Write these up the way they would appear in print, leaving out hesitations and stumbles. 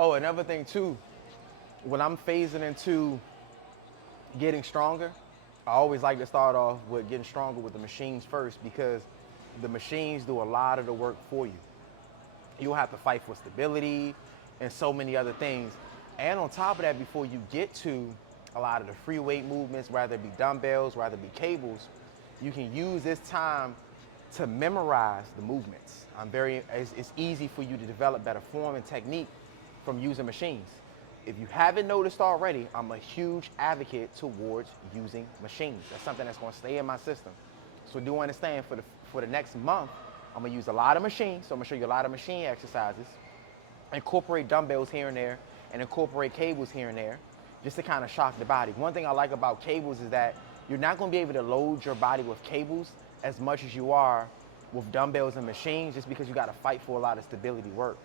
Oh, another thing too, when I'm phasing into getting stronger, I always like to start off with getting stronger with the machines first because the machines do a lot of the work for you. You'll have to fight for stability and so many other things. And on top of that, before you get to a lot of the free weight movements, whether it be dumbbells, whether it be cables, you can use this time to memorize the movements. It's easy for you to develop better form and technique from using machines. If you haven't noticed already, I'm a huge advocate towards using machines. That's something that's gonna stay in my system. So do understand for the next month, I'm gonna use a lot of machines. So I'm gonna show you a lot of machine exercises, incorporate dumbbells here and there, and incorporate cables here and there, just to kind of shock the body. One thing I like about cables is that you're not gonna be able to load your body with cables as much as you are with dumbbells and machines, just because you gotta fight for a lot of stability work.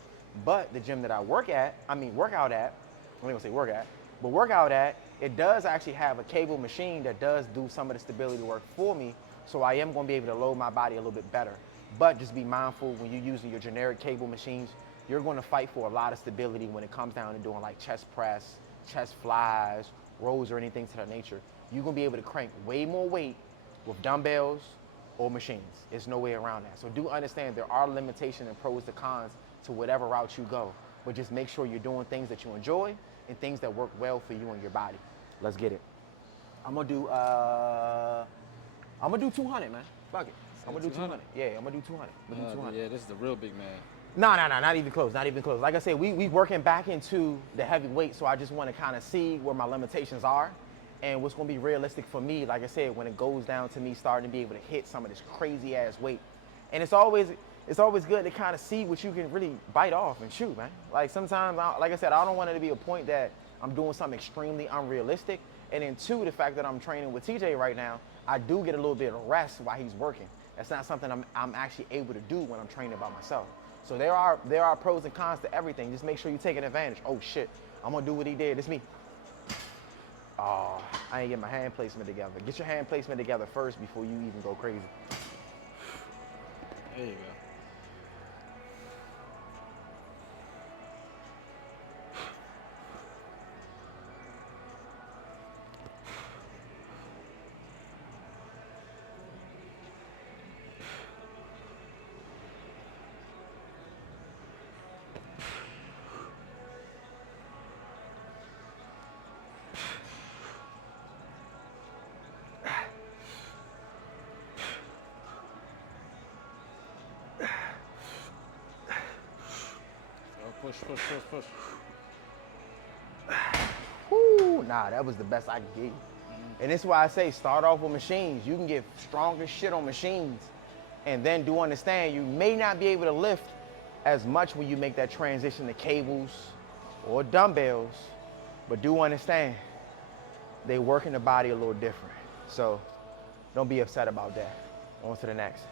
But the gym that I work at, workout at, I'm gonna say work at, but workout at, it does actually have a cable machine that does do some of the stability work for me. So I am gonna be able to load my body a little bit better. But just be mindful when you're using your generic cable machines, you're gonna fight for a lot of stability when it comes down to doing like chest press, chest flies, rows, or anything to that nature. You're gonna be able to crank way more weight with dumbbells or machines. There's no way around that. So do understand there are limitations and pros and cons to whatever route you go. But just make sure you're doing things that you enjoy and things that work well for you and your body. Let's get it. I'm gonna do 200, man. Fuck it. I'm gonna do 200. Yeah, I'm gonna do 200. I'm gonna do 200. Yeah, this is the real big man. No, not even close, not even close. Like I said, we working back into the heavy weight, so I just want to kind of see where my limitations are and what's gonna be realistic for me, like I said, when it goes down to me starting to be able to hit some of this crazy ass weight. And it's always good to kind of see what you can really bite off and shoot, man. Like sometimes, like I said, I don't want it to be a point that I'm doing something extremely unrealistic. And then two, the fact that I'm training with TJ right now, I do get a little bit of rest while he's working. That's not something I'm actually able to do when I'm training by myself. So there are pros and cons to everything. Just make sure you're taking advantage. Oh shit, I'm gonna do what he did. It's me. Oh, I ain't get my hand placement together. Get your hand placement together first before you even go crazy. There you go. Push. Whoo, nah, that was the best I could give you. And this is why I say start off with machines. You can get stronger shit on machines. And then do understand you may not be able to lift as much when you make that transition to cables or dumbbells, but do understand they work in the body a little different. So don't be upset about that. On to the next.